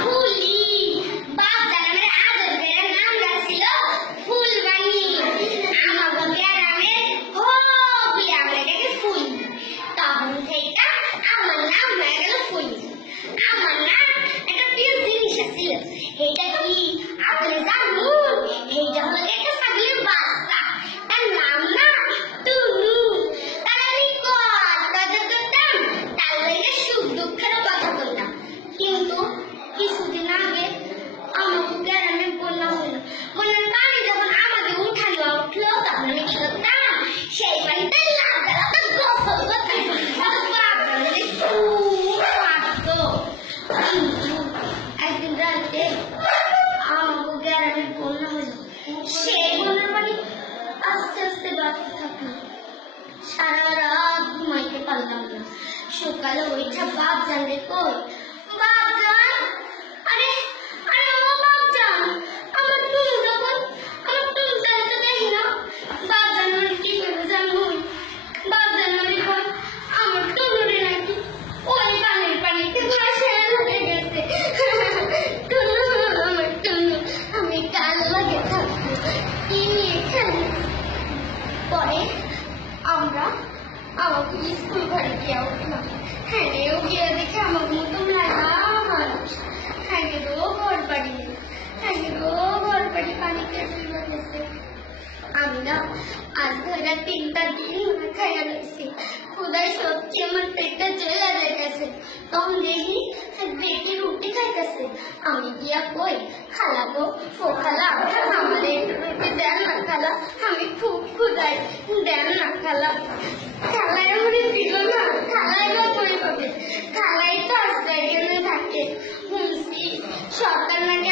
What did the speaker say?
ফুলি বাপ জানামের আদর করে নাম রাখছিল ফুলবানি। আমাগো গ্রামে হো বলে আমরা এটাকে ফুল। তখন থেকে আমার নাম হয়ে গেল ফুলি। আমার না একটা প্রিয় জিনিস ছিল, এটা কি আপনি জানুন? এইটা হলো একটা ছাগলের বাচ্চা, তার নাম না টুনু। তার আমি কথা করতাম, তার লাগে সুখ দুঃখের কথা বলতাম। কিন্তু কিছুদিন আগে আমাকে গ্রামে বন্যা হলো। বন্যার পানি যখন আমাদের উঠানো উঠলো তখন আমি কি করতাম, সেই পানিতে লাফতে লাফতে গোসল করতাম। একদিন রাতে আমাকে গ্রামে বন্যা হলো। সেই বন্যার পানি আস্তে আস্তে বাড়তে থাকলো। সারা রাত ঘুমাইতে পারলাম না। সকালে ওইটা বাপ জানলে কই, বাপ জান, আরে আরে ও বাপ জান, আমার টুনু যখন আমার টুনু তাহলে তো দেখি না। বাপ জান মানে কি করে জানবো? বাপ জান মানে কই আমার টুনুরে নাকি ওই পানির পানিতে ভাসে উঠে গেছে। টুনু, আমার টুনু, আমি কাল লাগে থাকবো কি নিয়ে খেলি। পরে আমরা আমাকে স্কুল ঘরে গিয়ে উঠলাম। হ্যাঁ রে, ও গিয়ে দেখে আমার মতো মানুষ। হ্যাঁ রে, ও ঘর বাড়ি নেই। হ্যাঁ রে, ও ঘর বাড়ি পানিতে ডুবে গেছে। আমি না আজ ধরে 3টা দিন খাইয়া রয়েছি। খুদায় সত্যি আমার পেটটা জ্বলে যাইতেছে। তখন দেখি বেটি রুটি খাইতেছে। আমি গিয়া কই, খালা গো, ও খালা, আমার একটু রুটি দেন না খালা, আমি খুব ক্ষুধাই, দেন না খালা। খালাই আমার দিল না। খালাই বা কই পাবে? খালাই তো আশ্রয় কেন্দ্রে থাকে। শুনছি সরকার নাকি